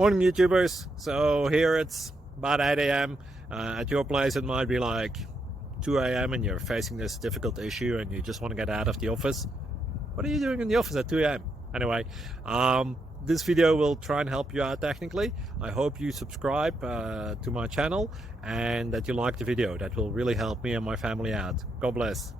Morning YouTubers. So here it's about 8 a.m. At your place it might be like 2 a.m. and you're facing this difficult issue and you just want to get out of the office. What are you doing in the office at 2 a.m.? Anyway, this video will try and help you out technically. I hope you subscribe to my channel and that you like the video. That will really help me and my family out. God bless.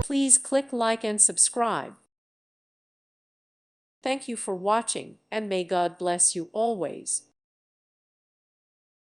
Please click like and subscribe. Thank you for watching, and may God bless you always.